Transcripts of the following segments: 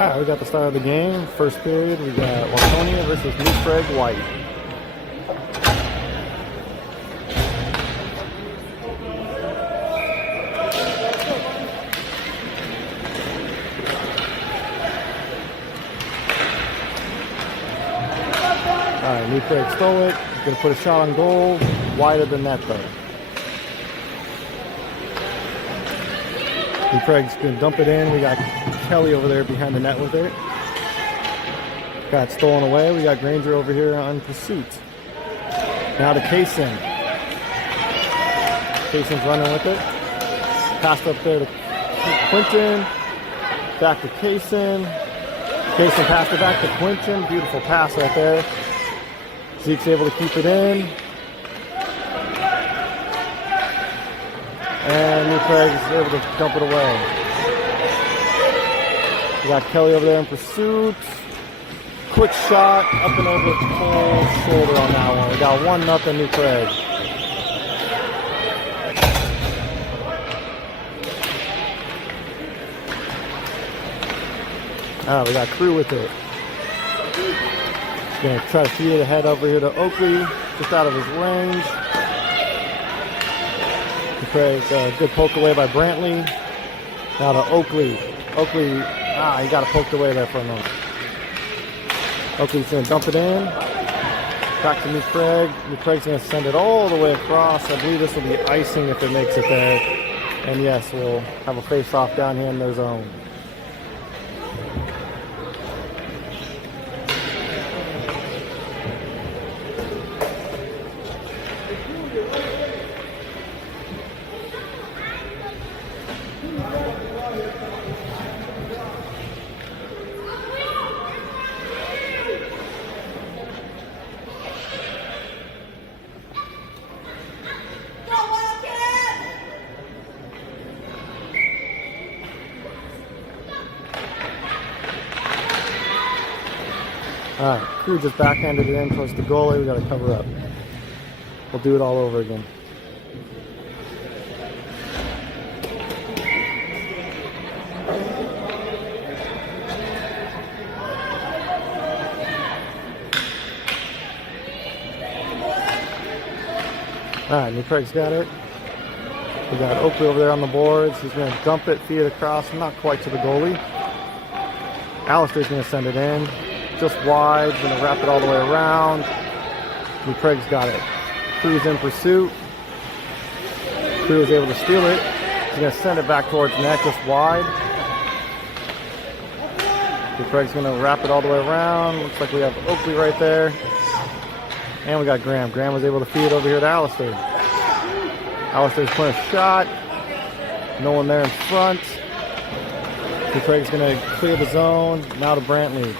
Alright, we got the start of the game. First period, we got Waconia versus Prague White. Alright, Prague stole it. Gonna put a shot on goal. Wider than that though. Prague's gonna dump it in. We got Kelly over there behind the net with it. Got stolen away. We got Granger over here on pursuit. Now to Kaysen. Kaysen's running with it. Passed up there to Quinton. Back to Kaysen. Kaysen passed it back to Quinton. Beautiful pass right there. Zeke's able to keep it in. And Prague is able to dump it away. We got Kelly over there in pursuit. Quick shot up and over Cole's shoulder on that one. We got 1-0 Prague. Alright, we got Crew with it. He's gonna try to feed it ahead over here to Oakley, just out of his range. Prague, good poke away by Brantley. Now to Oakley. Oakley, he got it poked away there for a moment. Oakley's going to dump it in. Back to Prague. Prague's going to send it all the way across. I believe this will be icing if it makes it there. And yes, we'll have a face-off down here in their zone. Alright, Crew just backhanded it in towards the goalie. We got to cover up. We'll do it all over again. Alright, Prague's got it. We got Oakley over there on the boards. He's going to dump it, feed it across, not quite to the goalie. Alistair's going to send it in. Just wide, going to wrap it all the way around. Prague's got it. Crew's in pursuit. Crew is able to steal it. He's going to send it back towards net, just wide. Prague's going to wrap it all the way around. Looks like we have Oakley right there. And we got Graham. Graham was able to feed it over here to Alistair. Alistair's putting a shot. No one there in front. Prague's going to clear the zone. Now to Brantley.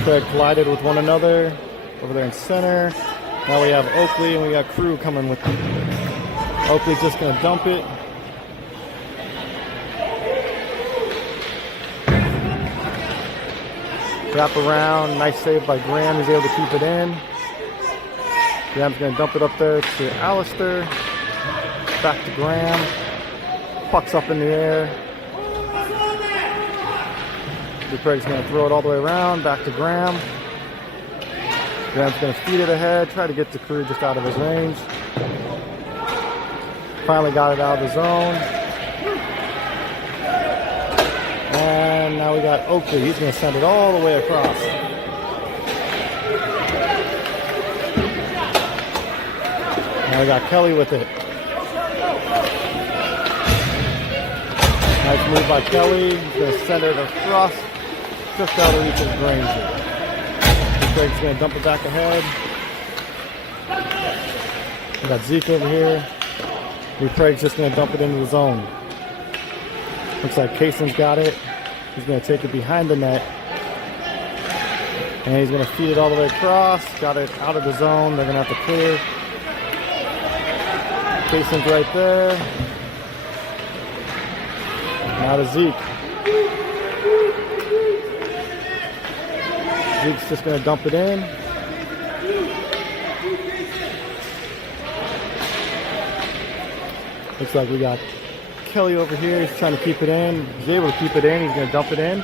Prague collided with one another over there in center. Now we have Oakley and we got Crew coming with them. Oakley's just going to dump it. Wrap around. Nice save by Graham. He's able to keep it in. Graham's going to dump it up there to Alistair. Back to Graham. Puck's up in the air. Prague's going to throw it all the way around, back to Graham. Graham's going to feed it ahead, try to get the Crew just out of his range. Finally got it out of the zone. And now we got Oakley. He's going to send it all the way across. Now we got Kelly with it. Nice move by Kelly. He's going to send it across. Just out of reach of Granger. Craig's going to dump it back ahead. We got Zeke over here. Craig's just going to dump it into the zone. Looks like Kaysen's got it. He's going to take it behind the net. And he's going to feed it all the way across. Got it out of the zone. They're going to have to clear. Kaysen's right there. Now to Zeke. Zeke's just going to dump it in. Looks like we got Kelly over here. He's trying to keep it in. He's able to keep it in. He's going to dump it in.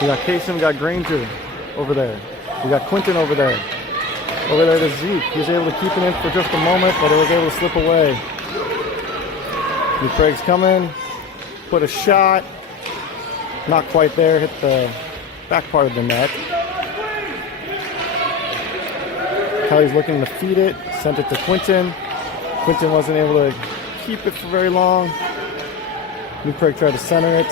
We got Kaysen, we got Granger over there. We got Quentin over there. Over there to Zeke. He was able to keep it in for just a moment, but it was able to slip away. New Prague's coming. Put a shot. Not quite there. Hit the back part of the net. Kelly's looking to feed it. Sent it to Quentin. Quentin wasn't able to keep it for very long. New Prague tried to center it.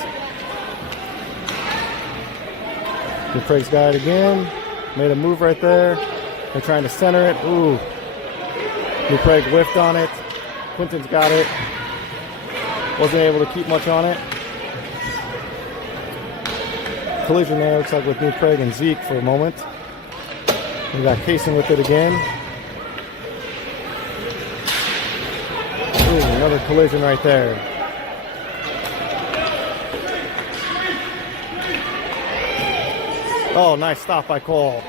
New Prague's got it again. Made a move right there. They're trying to center it. Ooh. New Prague whiffed on it. Quentin's got it. Wasn't able to keep much on it. Collision there, looks like with New Prague and Zeke for a moment. We got Kaysen with it again. Ooh, another collision right there. Oh, nice stop by Cole.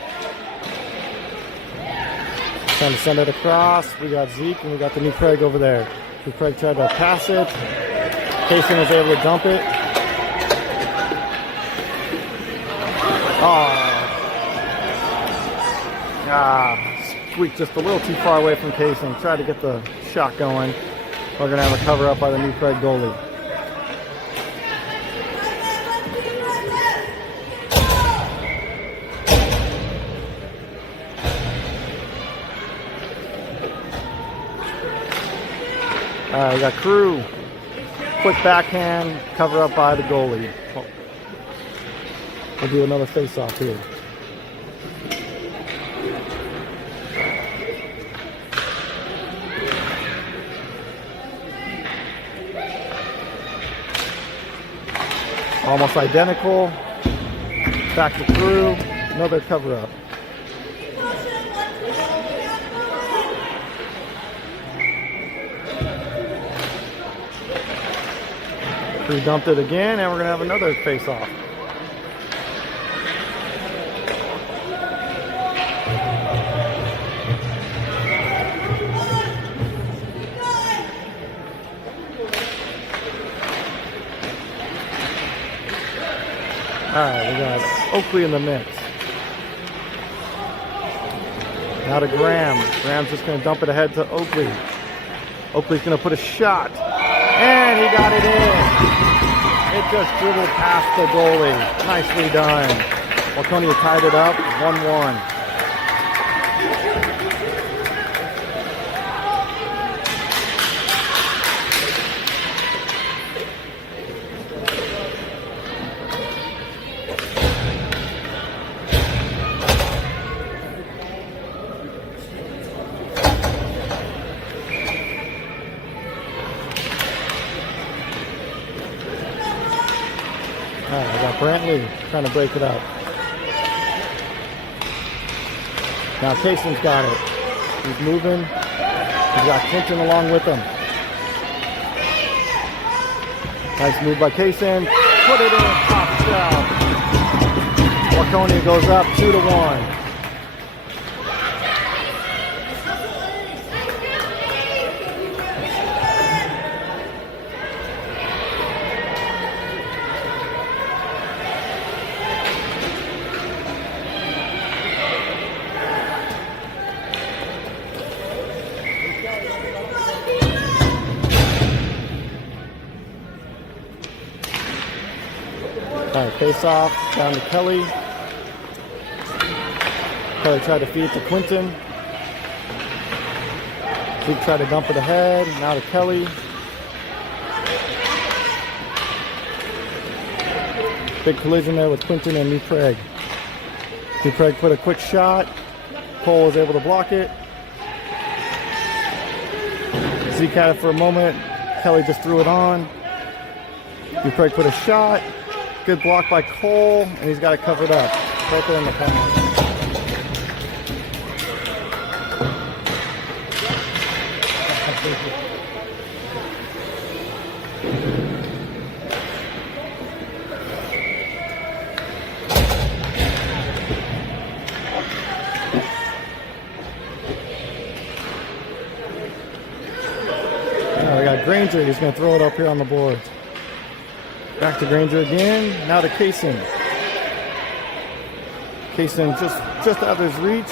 Trying to send it across. We got Zeke and we got the New Prague over there. New Prague tried to pass it. Kaysen was able to dump it. Squeaked just a little too far away from Kaysen. Tried to get the shot going. We're going to have a cover up by the New Prague goalie. Alright, we got Crew. Quick backhand, cover up by the goalie. We'll do another face-off here. Almost identical. Back to Crew. Another cover-up. Crew dumped it again, and we're going to have another face-off. Alright, we got Oakley in the mix. Now to Graham. Graham's just going to dump it ahead to Oakley. Oakley's going to put a shot. And he got it in. It just dribbled past the goalie. Nicely done. Waconia tied it up, 1-1. Alright, I got Brantley trying to break it up. Now Kaysen's got it. He's moving. He's got Quentin along with him. Nice move by Kaysen. Put it in, top shelf. Waconia goes up 2-1. Alright, face off, down to Kelly. Kelly tried to feed it to Quentin. Zeke tried to dump it ahead, now to Kelly. Big collision there with Quentin and New Prague. New Prague put a quick shot. Cole was able to block it. Zeke had it for a moment. Kelly just threw it on. New Prague put a shot. Good block by Cole, and he's got it covered up. Right there in the corner. We got Granger Granger. He's going to throw it up here on the board. Back to Granger again. Now to Kaysen. Kaysen just out of his reach.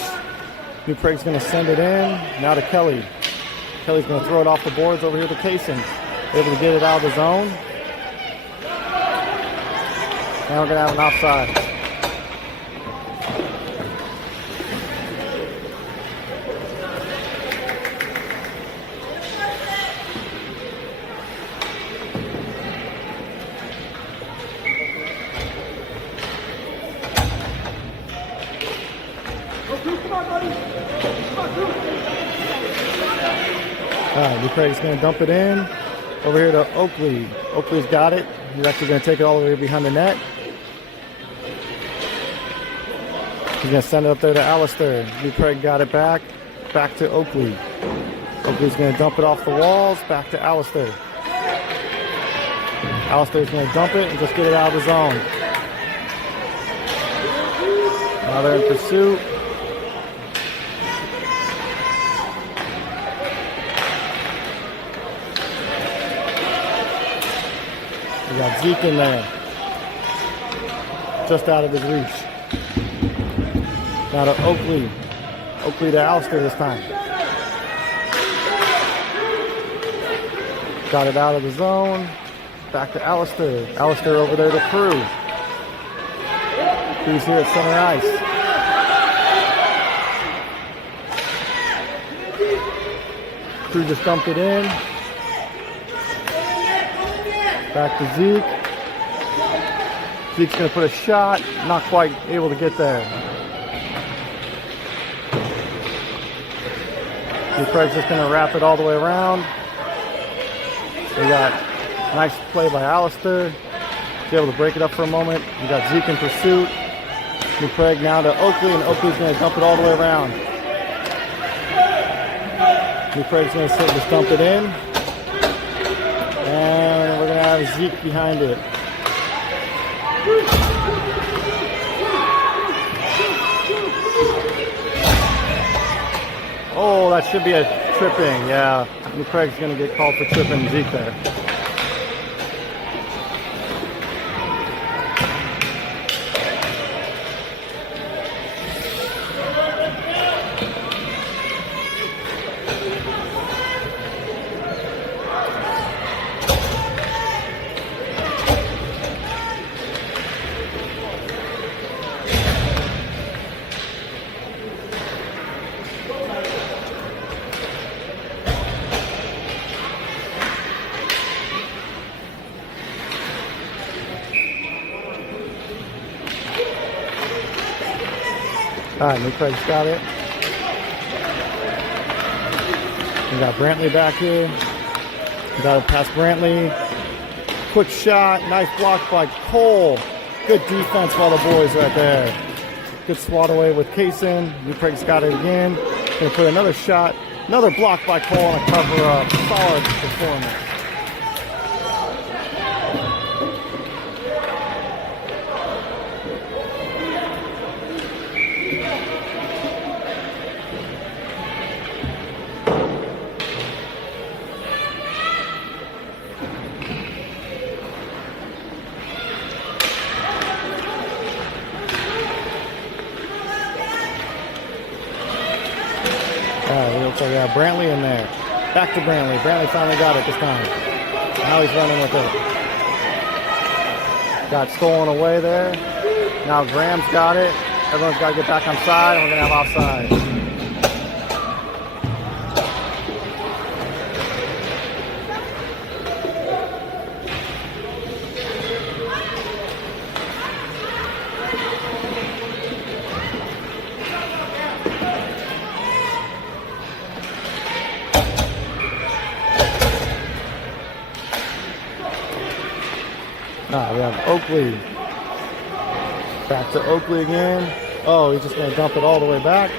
New Prague's going to send it in. Now to Kelly. Kelly's going to throw it off the boards over here to Kaysen. Able to get it out of the zone. Now we're going to have an offside. New Prague's going to dump it in. Over here to Oakley. Oakley's got it. He's actually going to take it all the way behind the net. He's going to send it up there to Alistair. New Prague got it back. Back to Oakley. Oakley's going to dump it off the walls. Back to Alistair. Alistair's going to dump it and just get it out of the zone. Now they're in pursuit. We got Zeke in there. Just out of his reach. Now to Oakley. Oakley to Alistair this time. Got it out of the zone. Back to Alistair. Alistair over there to Crew. Crew's here at center ice. Crew just dumped it in. Back to Zeke. Zeke's going to put a shot. Not quite able to get there. New Prague's just going to wrap it all the way around. We got a nice play by Alistair. He's able to break it up for a moment. We got Zeke in pursuit. New Prague now to Oakley, and Oakley's going to dump it all the way around. New Prague's going to just dump it in. And we're going to have Zeke behind it. Oh, that should be a tripping. Yeah, New Prague's going to get called for tripping Zeke there. All right, New Prague's got it. We got Brantley back here. We got it past Brantley. Quick shot, nice block by Cole. Good defense by the boys right there. Good swat away with Kaysen. New Prague's got it again. Gonna put another shot. Another block by Cole and a cover up. Solid performance. So we have Brantley in there. Back to Brantley. Brantley finally got it this time. Now he's running with it. Got stolen away there. Now Graham's got it. Everyone's got to get back on side, and we're going to have offside. We have Oakley. Back to Oakley again. Oh, he's just going to dump it all the way back.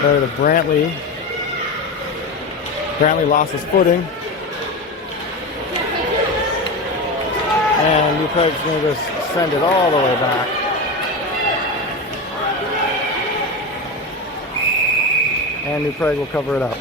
There to Brantley. Brantley lost his footing. And New Prague's going to just send it all the way back. And New Prague will cover it up.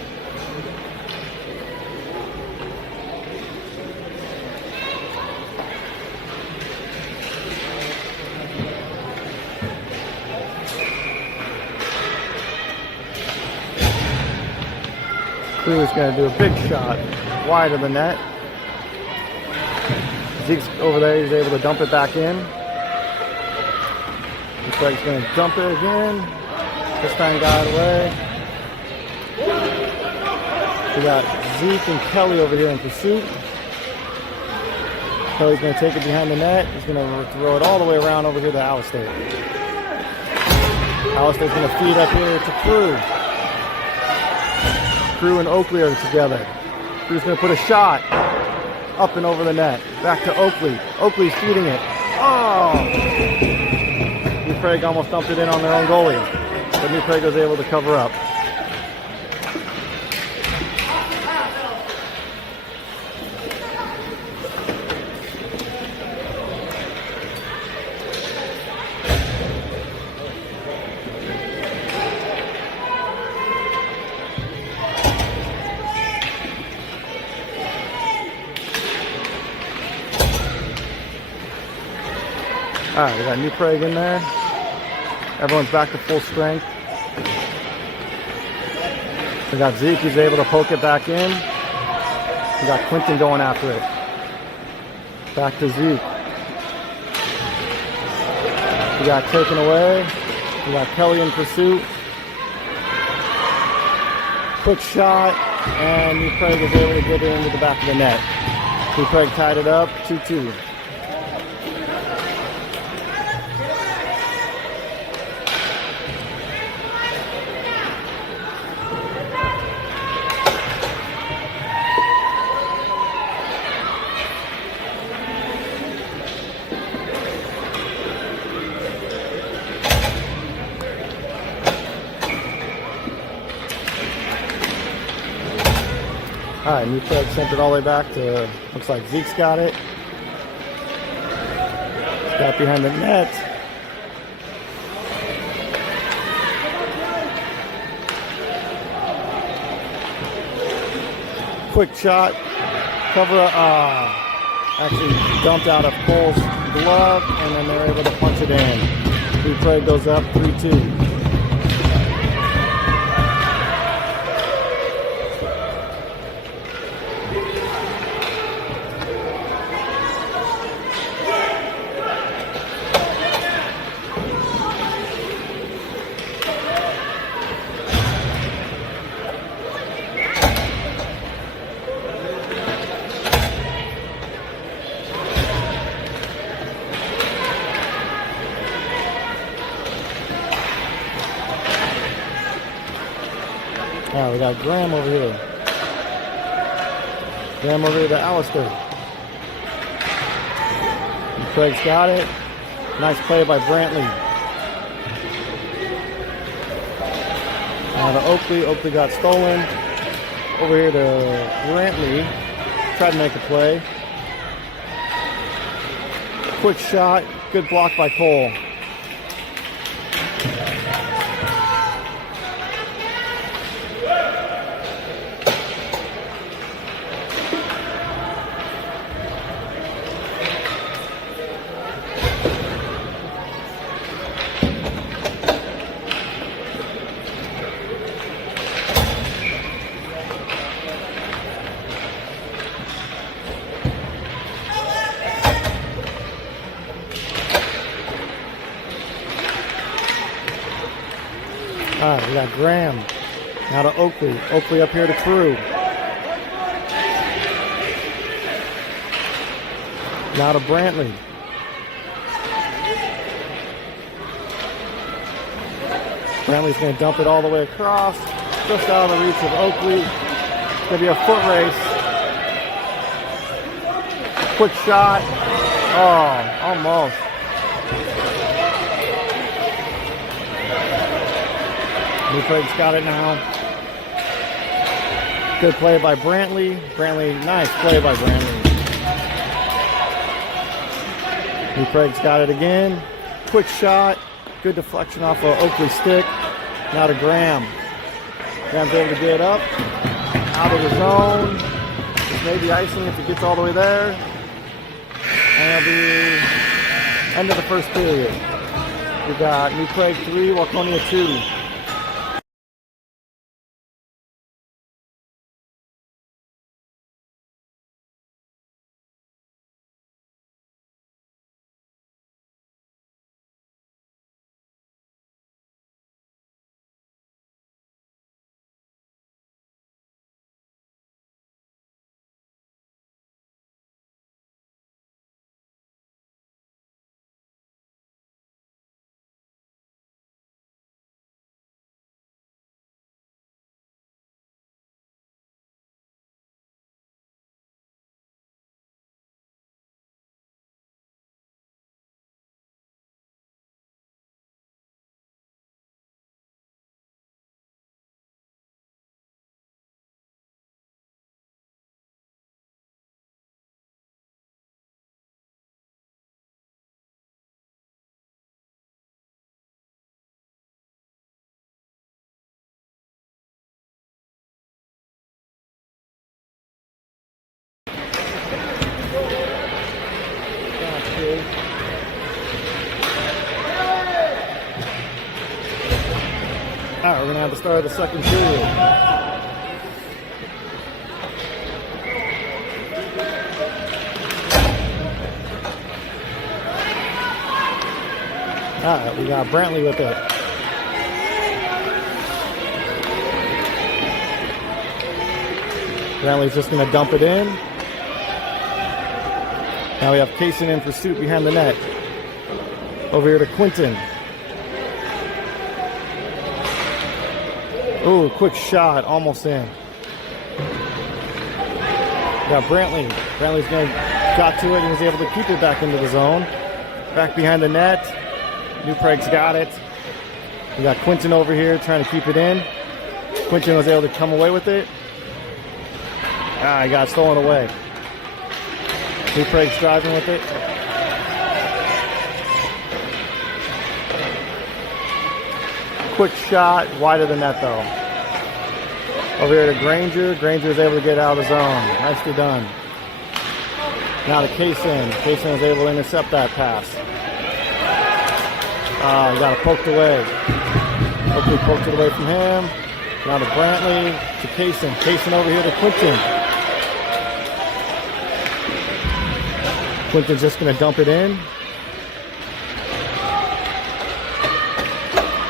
Crew is going to do a big shot wide of the net. Zeke's over there, he's able to dump it back in. Craig's going to dump it again. This time got it away. We got Zeke and Kelly over here in pursuit. Kelly's going to take it behind the net. He's going to throw it all the way around over here to Alistair. Alistair's going to feed up here to Crew. Crew and Oakley are together. Crew's going to put a shot up and over the net. Back to Oakley. Oakley's feeding it. Oh! New Prague almost dumped it in on their own goalie. But New Prague was able to cover up. All right, we got New Prague in there. Everyone's back to full strength. We got Zeke, he's able to poke it back in. We got Quinton going after it. Back to Zeke. We got taken away. We got Kelly in pursuit. Quick shot, and New Prague is able to get it into the back of the net. New Prague tied it up, 2-2. All right, New Prague sent it all the way back to, looks like Zeke's got it. Got behind the net. Quick shot, cover up, actually dumped out of Cole's glove, and then they're able to punch it in. New Prague goes up 3-2. All right, we got Graham over here. Graham over here to Alistair. And Craig's got it. Nice play by Brantley. Now to Oakley. Oakley got stolen. Over here to Brantley. Tried to make a play. Quick shot. Good block by Cole. All right, we got Graham. Now to Oakley. Oakley up here to Crew. Now to Brantley. Brantley's going to dump it all the way across. Just out of the reach of Oakley. It's going to be a foot race. Quick shot. Oh, almost. New Prague's got it now. Good play by Brantley. Brantley, nice play by Brantley. New Prague's got it again. Quick shot. Good deflection off of Oakley's stick. Now to Graham. Graham's able to get up. Out of the zone. Just maybe icing if it gets all the way there. And it'll be end of the first period. We got New Prague 3, Waconia 2. Alright, we're going to have the start of the second period. Alright, we got Brantley with it. Brantley's just going to dump it in. Now we have Kaysen in pursuit behind the net. Over here to Quinton. Ooh, quick shot, almost in. Got Brantley. Brantley's got to it and was able to keep it back into the zone. Back behind the net. New Prague's got it. We got Quinton over here trying to keep it in. Quinton was able to come away with it. He got stolen away. New Prague's driving with it. Quick shot, wide of the net though. Over here to Granger. Granger is able to get out of the zone. Nicely done. Now to Kaysen. Kaysen was able to intercept that pass. He got it poked away. Hopefully poked it away from him. Now to Brantley, to Kaysen. Kaysen over here to Quinton. Quinton's just going to dump it in.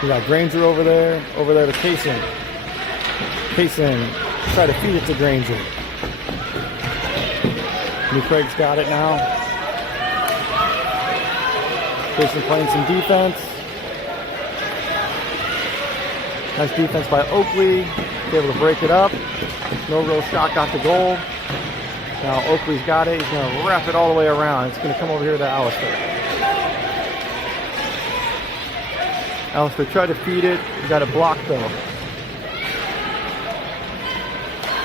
We got Granger over there to Kaysen. Kaysen, try to feed it to Granger. New Prague's got it now. Kaysen playing some defense. Nice defense by Oakley. He's able to break it up. No real shot got the goal. Now Oakley's got it. He's going to wrap it all the way around. It's going to come over here to Alistair. Alistair tried to feed it. He got it blocked though.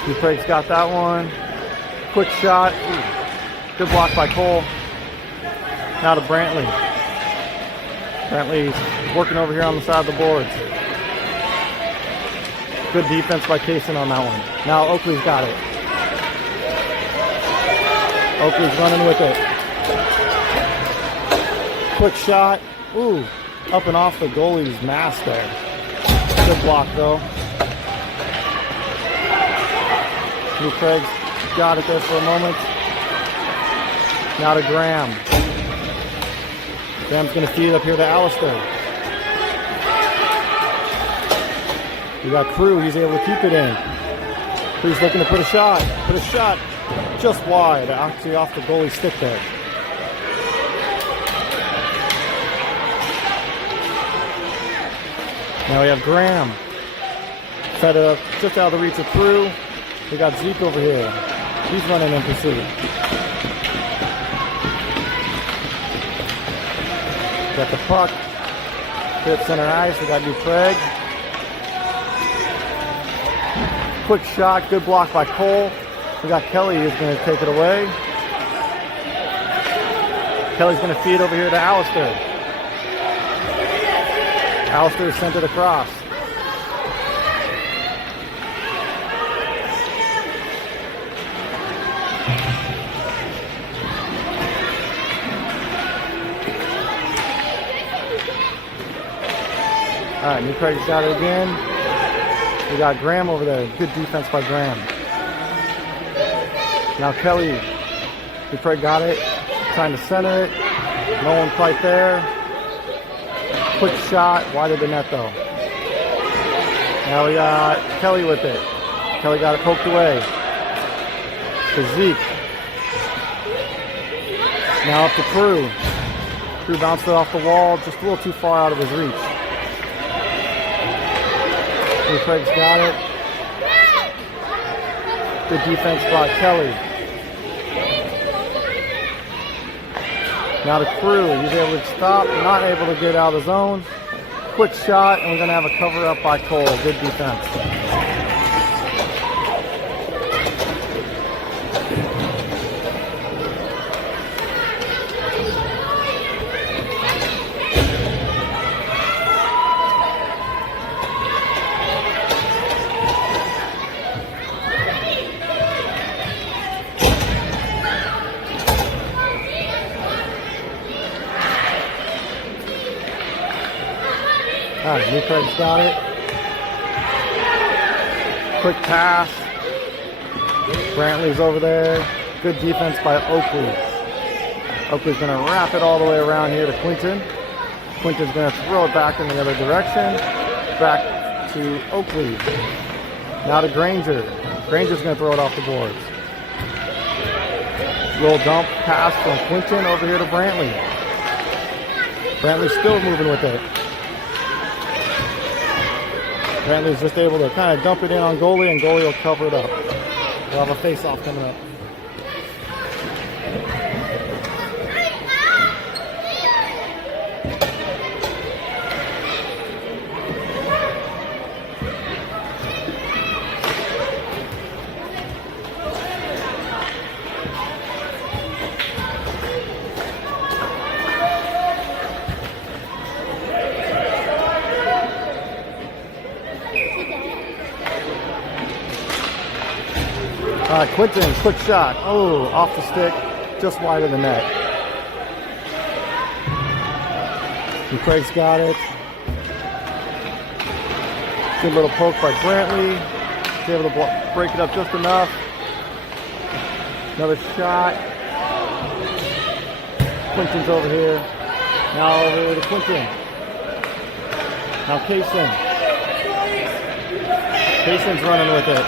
New Prague's got that one. Quick shot. Ooh. Good block by Cole. Now to Brantley. Brantley's working over here on the side of the boards. Good defense by Kaysen on that one. Now Oakley's got it. Oakley's running with it. Quick shot. Ooh. Up and off the goalie's mask there. Good block though. New Prague's got it there for a moment. Now to Graham. Graham's going to feed up here to Alistair. We got Crew. He's able to keep it in. Crew's looking to put a shot. Put a shot just wide. Actually off the goalie's stick there. Now we have Graham. Fed it up just out of the reach of Crew. We got Zeke over here. He's running in pursuit. Got the puck. Hit center ice. We got New Prague. Quick shot. Good block by Cole. We got Kelly who's going to take it away. Kelly's going to feed over here to Alistair. Alistair sent it across. All right, New Prague's got it again. We got Graham over there. Good defense by Graham. Now Kelly. New Prague got it. Trying to center it. No one quite there. Quick shot. Wide of the net though. Now we got Kelly with it. Kelly got it poked away. To Zeke. Now up to Crew. Crew bounced it off the wall. Just a little too far out of his reach. New Prague's got it. Good defense by Kelly. Now to Crew. He's able to stop. Not able to get out of the zone. Quick shot, and we're going to have a cover up by Cole. Good defense. All right, New Prague's got it. Quick pass. Brantley's over there. Good defense by Oakley. Oakley's going to wrap it all the way around here to Quinton. Quinton's going to throw it back in the other direction. Back to Oakley. Now to Granger. Granger's going to throw it off the boards. Little dump pass from Quinton over here to Brantley. Brantley's still moving with it. Brantley's just able to kind of dump it in on goalie, and goalie will cover it up. We'll have a face-off coming up. Quinton, quick shot. Oh, off the stick, just wide of the net. And Craig's got it. Good little poke by Brantley. He's able to break it up just enough. Another shot. Quinton's over here. Now over here to Quinton. Now Kaysen. Kaysen's running with it.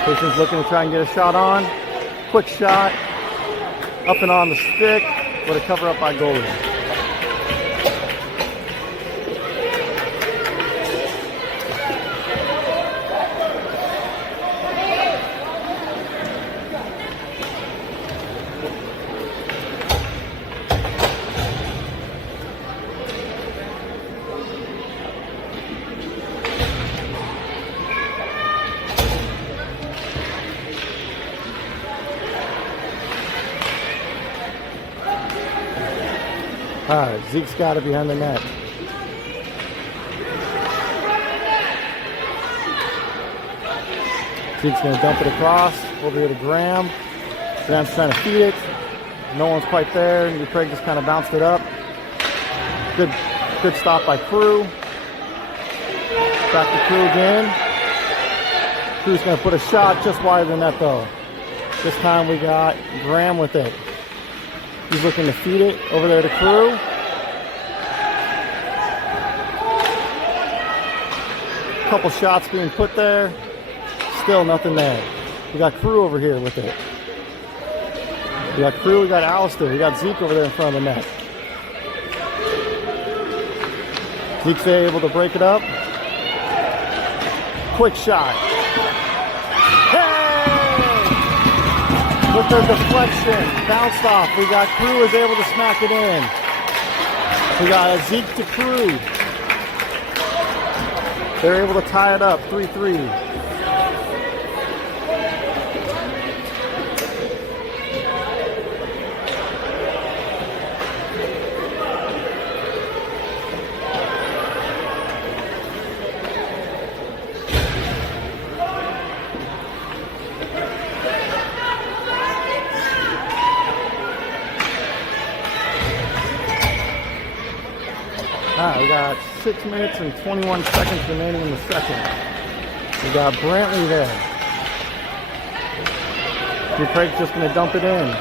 Kaysen's looking to try and get a shot on. Quick shot. Up and on the stick. But a cover up by goalie. All right, Zeke's got it behind the net. Zeke's going to dump it across over here to Graham. Graham's trying to feed it. No one's quite there. And Craig just kind of bounced it up. Good stop by Crew. Back to Crew again. Crew's going to put a shot just wide of the net though. This time we got Graham with it. He's looking to feed it over there to Crew. Couple shots being put there. Still nothing there. We got Crew over here with it. We got Crew, we got Alistair, we got Zeke over there in front of the net. Zeke's able to break it up. Quick shot. With the deflection, bounced off. We got Crew is able to smack it in. We got a Zeke to Crew. They're able to tie it up, 3-3. We got 6 minutes and 21 seconds remaining in the second. We got Brantley there. Craig's just going to dump it in.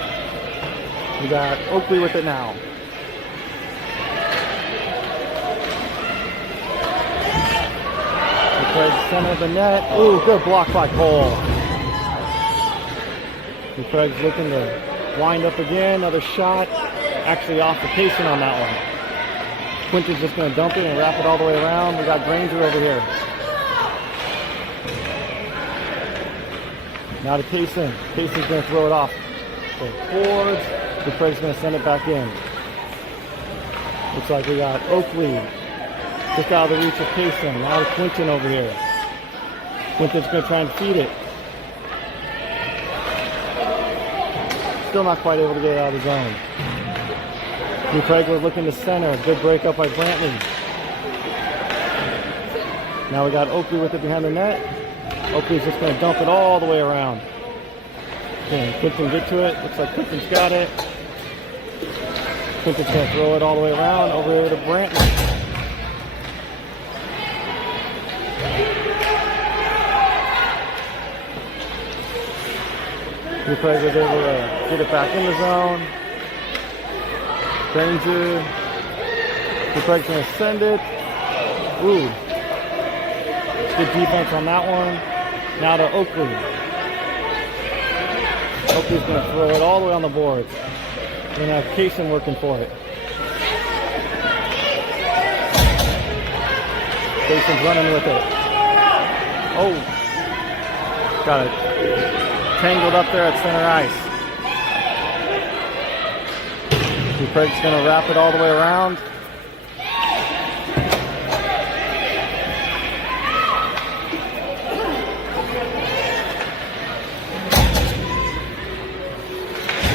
We got Oakley with it now. Craig's center of the net. Ooh, good block by Cole. Craig's looking to wind up again. Another shot. Actually off the casing on that one. Quinton's just going to dump it and wrap it all the way around. We got Granger over here. Now to Kaysen. Kaysen's going to throw it off the boards. Craig's going to send it back in. Looks like we got Oakley just out of the reach of Kaysen. Now to Quinton over here. Quinton's going to try and feed it. Still not quite able to get it out of the zone. Craig was looking to center. Good break up by Brantley. Now we got Oakley with it behind the net. Oakley's just going to dump it all the way around. Can Quinton get to it? Looks like Quinton's got it. Quinton's going to throw it all the way around over here to Brantley. Craig was able to get it back in the zone. Granger. Craig's going to send it. Ooh. Good defense on that one. Now to Oakley. Oakley's going to throw it all the way on the boards. We're going to have Kaysen working for it. Kaysen's running with it. Oh. Got it tangled up there at center ice. Craig's going to wrap it all the way around.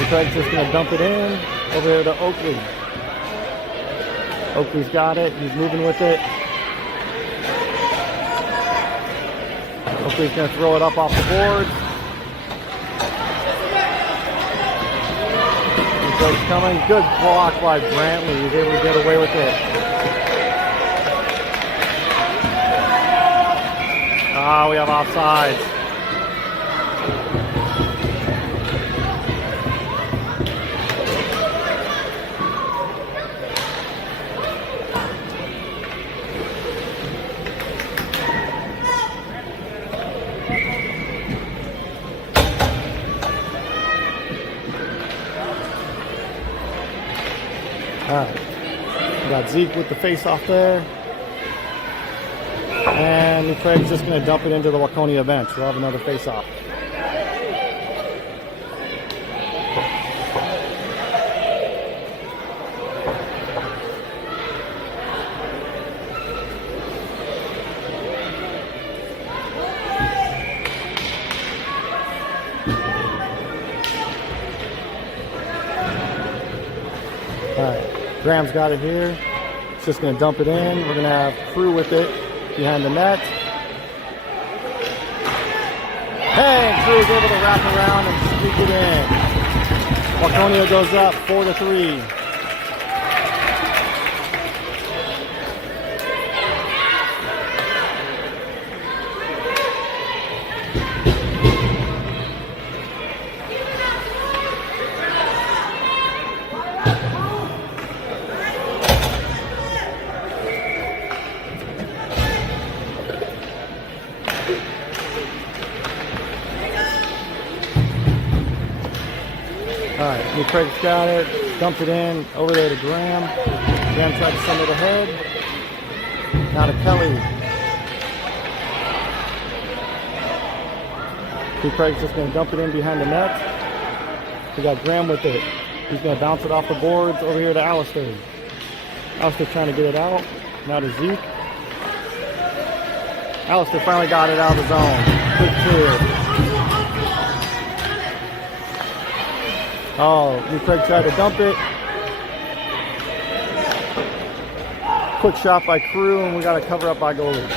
Craig's just going to dump it in over here to Oakley. Oakley's got it. He's moving with it. Oakley's going to throw it up off the boards. Craig's coming. Good block by Brantley. He's able to get away with it. Ah, we have offsides. Alright, we got Zeke with the face-off there. And Craig's just going to dump it into the Waconia bench. We'll have another face-off. Alright, Graham's got it here. It's just going to dump it in. We're going to have Crew with it behind the net. Hey, Crew's able to wrap around and sneak it in. Waconia goes up 4-3. Alright, New Craig's got it, dumped it in, over there to Graham. Graham tried to send it ahead. Now to Kelly. New Craig's just going to dump it in behind the net. We got Graham with it. He's going to bounce it off the boards over here to Alistair. Alistair trying to get it out. Now to Zeke. Alistair finally got it out of the zone. Quick clear. Oh, New Craig tried to dump it. Quick shot by Crew, and we got a cover up by goalie.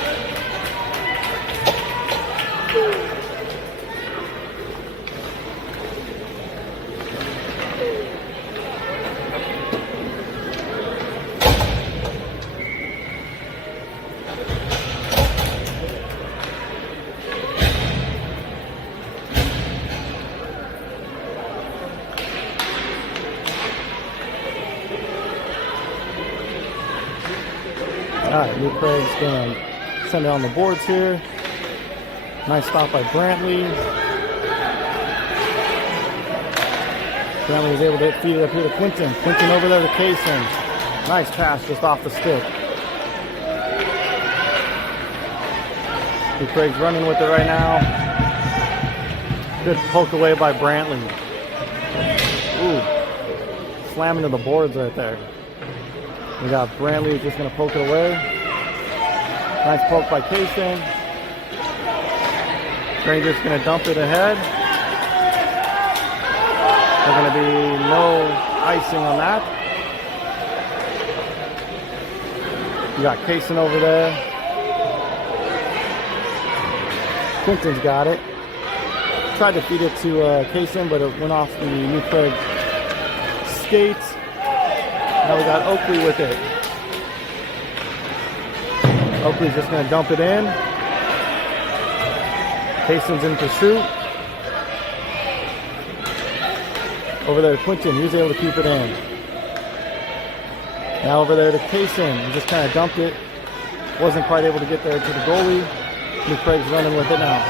Alright, New Craig's going to send it on the boards here. Nice stop by Brantley. Brantley was able to feed it up here to Quinton. Quinton over there to Kaysen. Nice pass just off the stick. New Craig's running with it right now. Good poke away by Brantley. Ooh, slamming to the boards right there. We got Brantley just going to poke it away. Nice poke by Kaysen. Granger's going to dump it ahead. There's going to be no icing on that. You got Kaysen over there. Quinton's got it. Tried to feed it to Kaysen, but it went off the New Prague skates. Now we got Oakley with it. Oakley's just going to dump it in. Kaysen's in pursuit. Over there to Quinton, he was able to keep it in. Now over there to Kaysen, he just kind of dumped it. Wasn't quite able to get there to the goalie. New Craig's running with it now.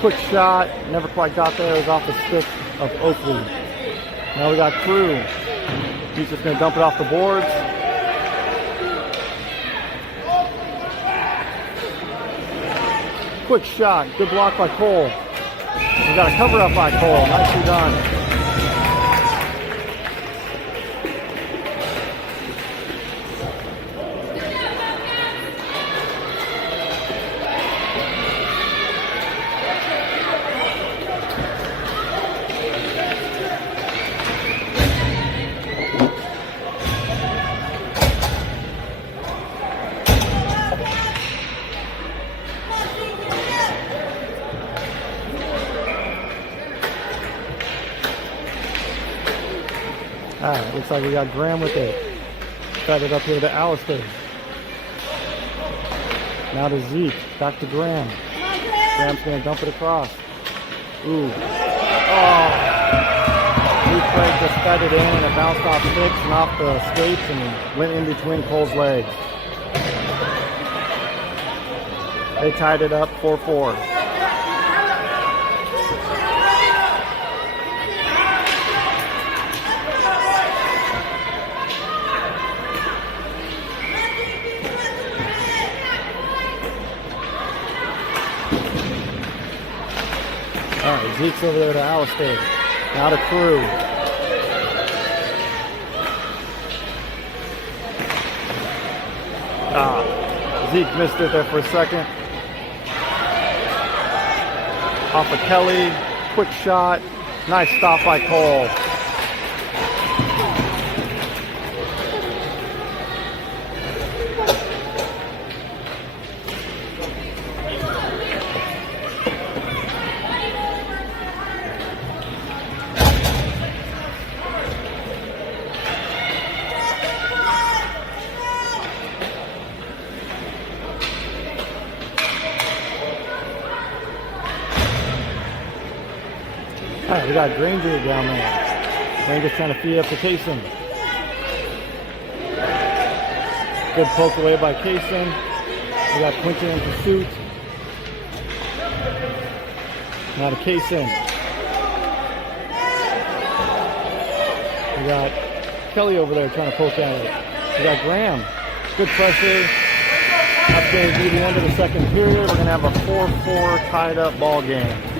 Quick shot, never quite got there. It was off the stick of Oakley. Now we got Crew. He's just going to dump it off the boards. Quick shot, good block by Cole. We got a cover up by Cole. Nicely done. Alright, looks like we got Graham with it. Cut it up here to Alistair. Now to Zeke. Back to Graham. Graham's going to dump it across. Ooh. Oh! Luke Craig just fed it in and it bounced off sticks and off the skates and went in between Cole's legs. They tied it up 4-4. Alright, Zeke's over there to Alistair. Now to Crew. Zeke missed it there for a second. Off of Kelly. Quick shot. Nice stop by Cole. Alright, we got Granger down there. Granger's trying to feed up to Kaysen. Good poke away by Kaysen. We got Quinton in pursuit. Now to Kaysen. We got Kelly over there trying to poke at it. We got Graham. Good pressure. That's going to be the end of the second period. We're going to have a 4-4 tied up ball game.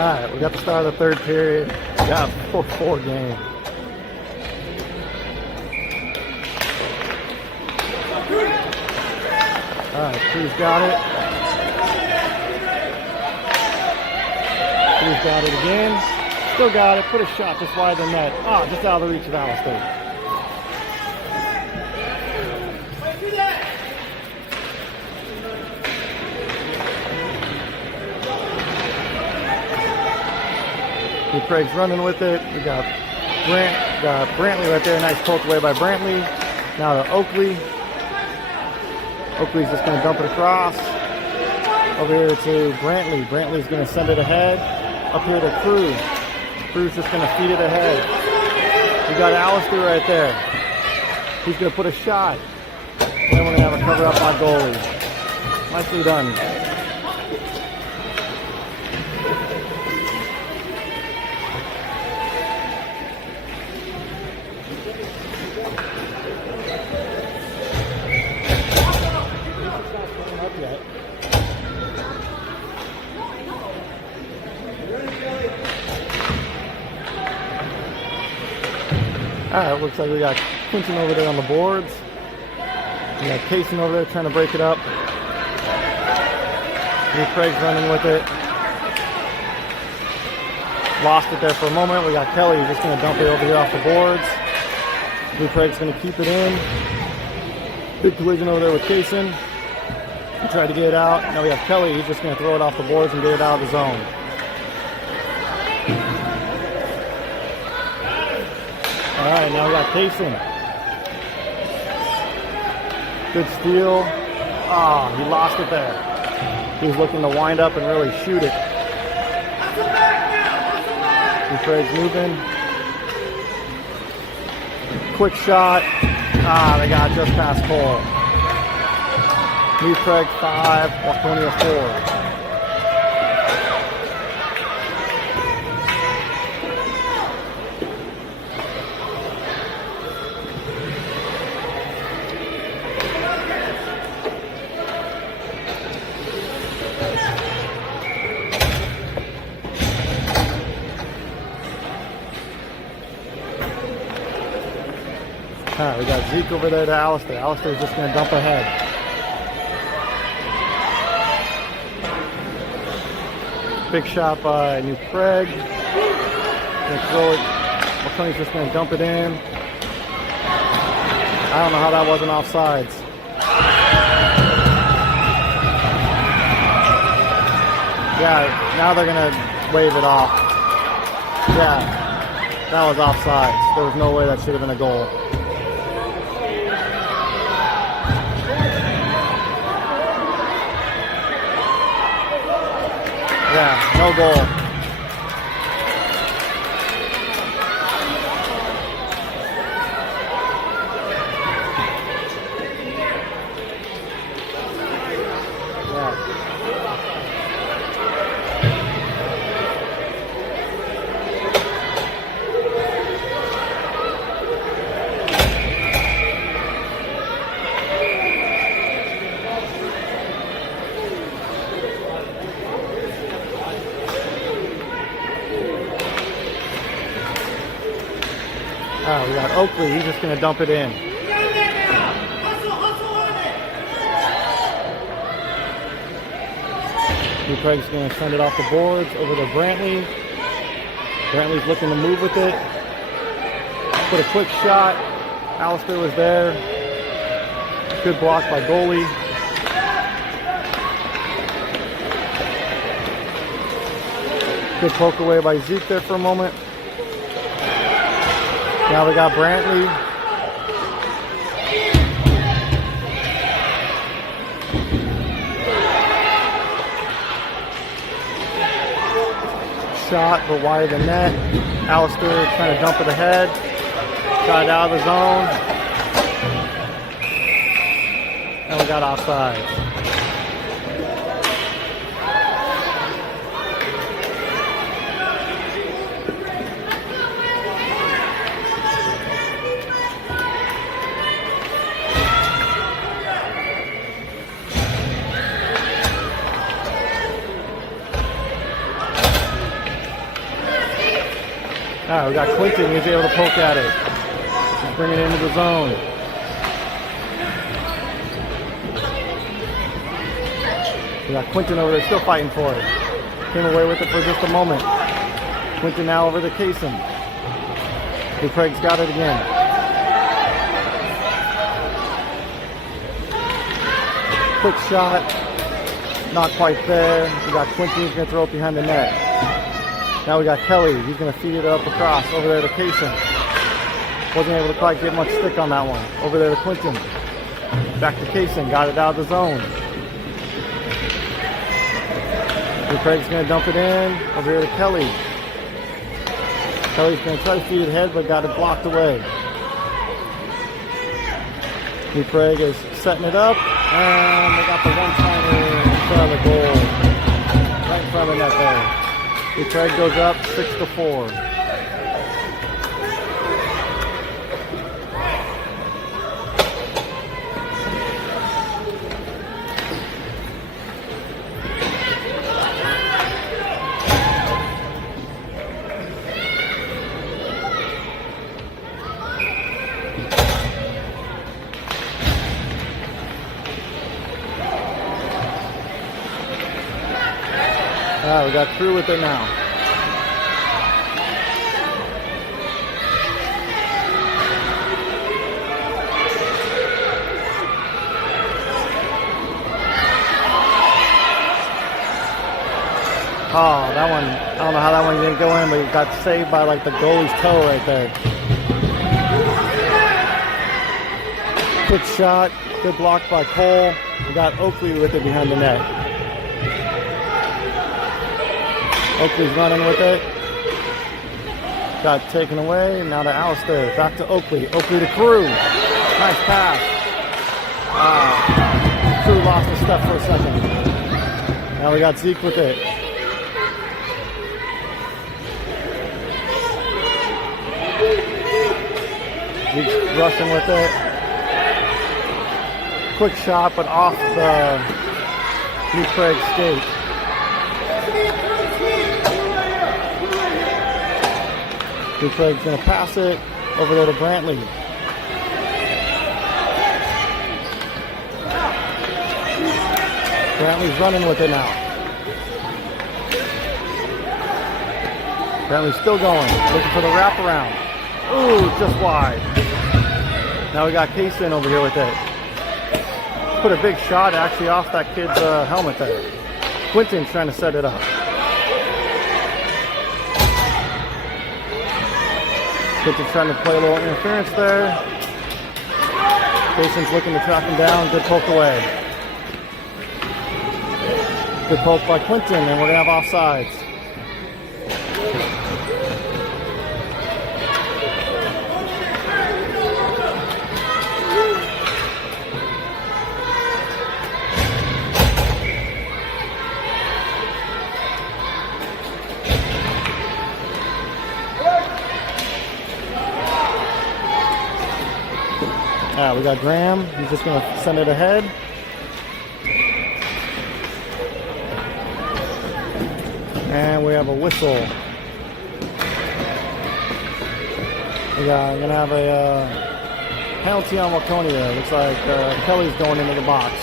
Alright, we got the start of the third period. We got a 4-4 game. Alright, Cruz got it. Cruz got it again. Still got it. Put a shot just wide of the net. Ah, just out of the reach of Alistair. Craig's running with it. We got Grant Got Brantley right there. Nice poke away by Brantley. Now to Oakley. Oakley's just going to dump it across. Over here to Brantley. Brantley's going to send it ahead. Up here to Crew. Crew's just going to feed it ahead. We got Alistair right there. He's going to put a shot. And then we're going to have a cover up by goalie. Nicely done. Alright, looks like we got Quinton over there on the boards. We got Kaysen over there trying to break it up. New Craig's running with it. Lost it there for a moment. We got Kelly just going to dump it over here off the boards. New Craig's going to keep it in. Big collision over there with Kaysen. He tried to get it out. Now we have Kelly. He's just going to throw it off the boards and get it out of the zone. Alright, now we got Kaysen. Good steal. Ah, he lost it there. He was looking to wind up and really shoot it. Craig's moving. Quick shot. Ah, they got just past Cole. New Prague 5, Waconia 4. Alright, we got Zeke over there to Alistair. Alistair's just going to dump ahead. Big shot by New Prague. Going to throw it. Waconia's just going to dump it in. I don't know how that wasn't offsides. Yeah, now they're going to wave it off. Yeah, that was offsides. There was no way that should have been a goal. Yeah, no goal. We got Oakley, he's just going to dump it in. New Craig's going to send it off the boards over to Brantley. Brantley's looking to move with it. Put a quick shot. Alistair was there. Good block by goalie. Good poke away by Zeke there for a moment. Now we got Brantley. Shot, but wide of the net. Alistair trying to dump it ahead. Got it out of the zone. And we got offside. Alright, we got Quinton, he's able to poke at it. He's bringing it into the zone. We got Quinton over there still fighting for it. Came away with it for just a moment. Quinton now over to Kaysen. New Prague's got it again. Quick shot. Not quite there. We got Quinton, he's going to throw it behind the net. Now we got Kelly. He's going to feed it up across over there to Kaysen. Wasn't able to quite get much stick on that one. Over there to Quentin. Back to Kaysen, got it out of the zone. And Craig's going to dump it in. Over here to Kelly. Kelly's going to try to feed it ahead, but got it blocked away. New Craig is setting it up, and they got the one-timer in front of the goal. Right in front of the net there. New Craig goes up 6-4. We got through with it now. Oh, that one, I don't know how that one didn't go in, but it got saved by like the goalie's toe right there. Quick shot, good block by Cole. We got Oakley with it behind the net. Oakley's running with it. Got taken away. Now to Alistair. Back to Oakley. Oakley to Crew. Nice pass. Crew lost his stuff for a second. Now we got Zeke with it. Zeke's rushing with it. Quick shot, but off the New Prague skate. New Prague's going to pass it over there to Brantley. Brantley's running with it now. Brantley's still going, looking for the wraparound. Ooh, just wide. Now we got Kaysen over here with it. Put a big shot actually off that kid's helmet there. Quentin's trying to set it up. Quentin's trying to play a little interference there. Kaysen's looking to track him down. Good poke away. Good poke by Quentin, and we're going to have offsides. We got Graham. He's just going to send it ahead. And we have a whistle. We're going to have a penalty on Waconia. Looks like Kelly's going into the box.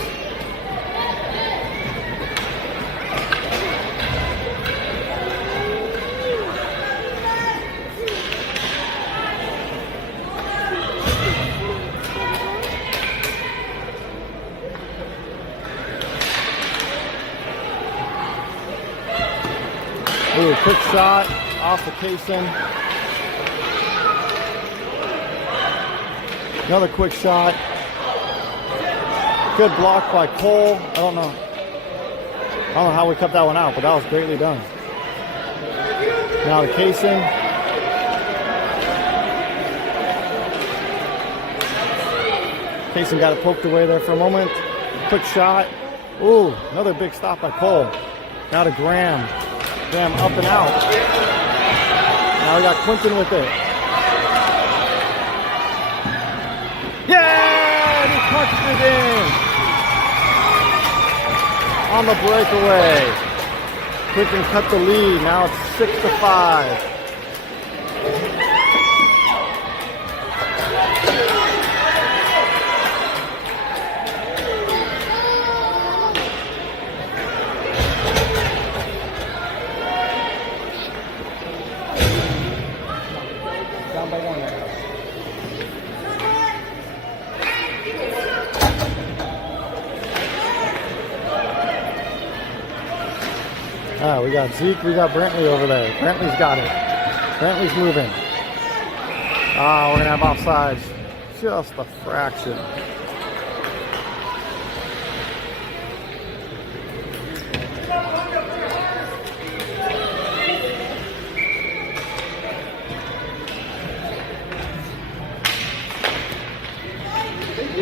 Ooh, quick shot off the Kaysen. Another quick shot. Good block by Cole. I don't know how we kept that one out, but that was greatly done. Now to Kaysen. Kaysen got it poked away there for a moment. Quick shot. Ooh, another big stop by Cole. Now to Graham. Graham up and out. Now we got Quentin with it. Yeah! And he punched it in. On the breakaway. Quentin cut the lead. Now it's 6-5. We got Zeke, we got Brantley over there. Brantley's got it. Brantley's moving. Ah, we're going to have offsides. Just a fraction.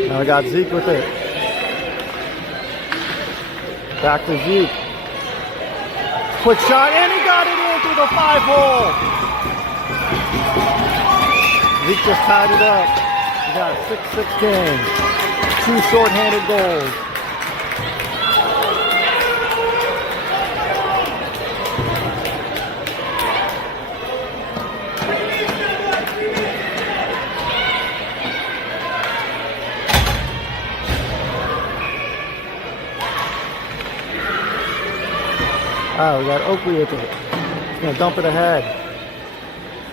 Now we got Zeke with it. Back to Zeke. Quick shot, and he got it in through the 5-hole. Zeke just tied it up. We got a 6-6 game. 2 short-handed goals. Alright, we got Oakley with it. He's going to dump it ahead.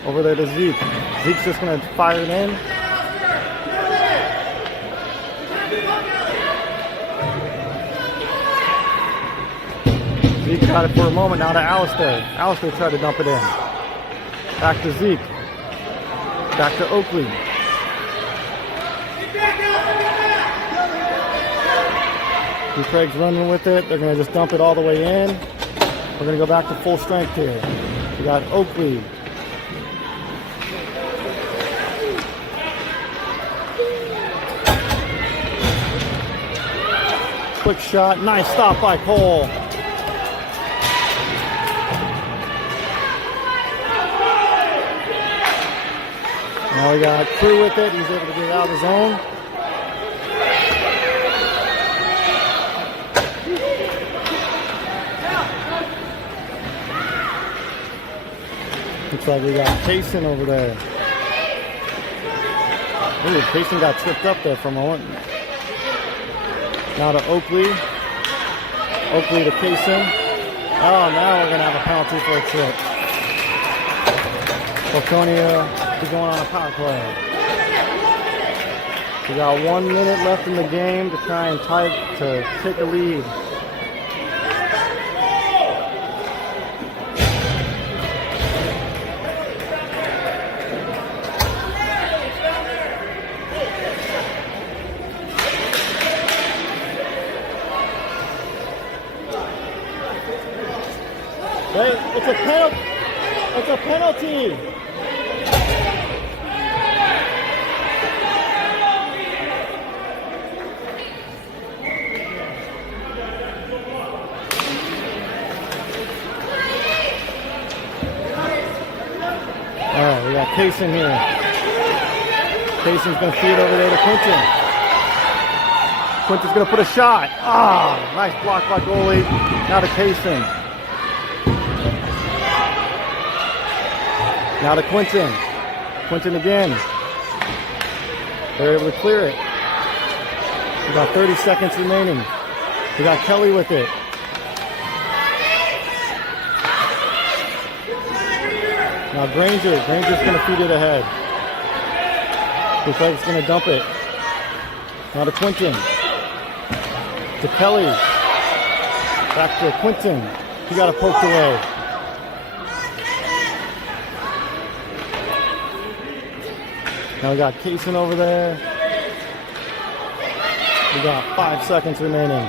Over there to Zeke. Zeke's just going to fire it in. Zeke got it for a moment. Now to Alistair. Alistair tried to dump it in. Back to Zeke. Back to Oakley. Craig's running with it. They're going to just dump it all the way in. We're going to go back to full strength here. We got Oakley. Quick shot. Nice stop by Cole. Now we got Crew with it. He's able to get out of his zone. Looks like we got Payson over there. Ooh, Payson got tripped up there for a moment. Now to Oakley. Oakley to Payson. Oh, now we're going to have a penalty for a trip. Waconia is going on a power play. We got 1 minute left in the game to try and take a lead. It's a penalty. It's a penalty. All right, we got Payson here. Payson's going to feed over there to Quentin. Quentin's going to put a shot. Ah, nice block by goalie. Now to Payson. Now to Quentin. Quentin again. They're able to clear it. We got 30 seconds remaining. We got Kelly with it. Now Granger's going to feed it ahead. Looks like it's going to dump it. Now to Quentin. To Kelly. Back to Quentin. He got it poked away. Now we got Kaysen over there. We got 5 seconds remaining.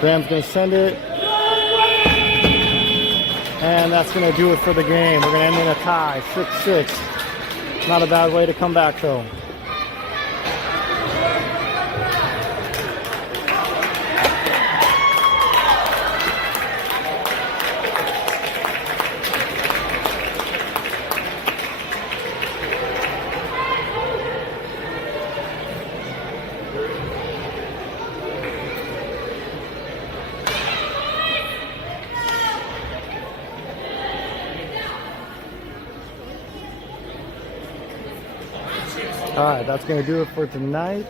Graham's going to send it. And that's going to do it for the game. We're going to end in a tie, 6-6. Not a bad way to come back, though. All right, that's going to do it for tonight.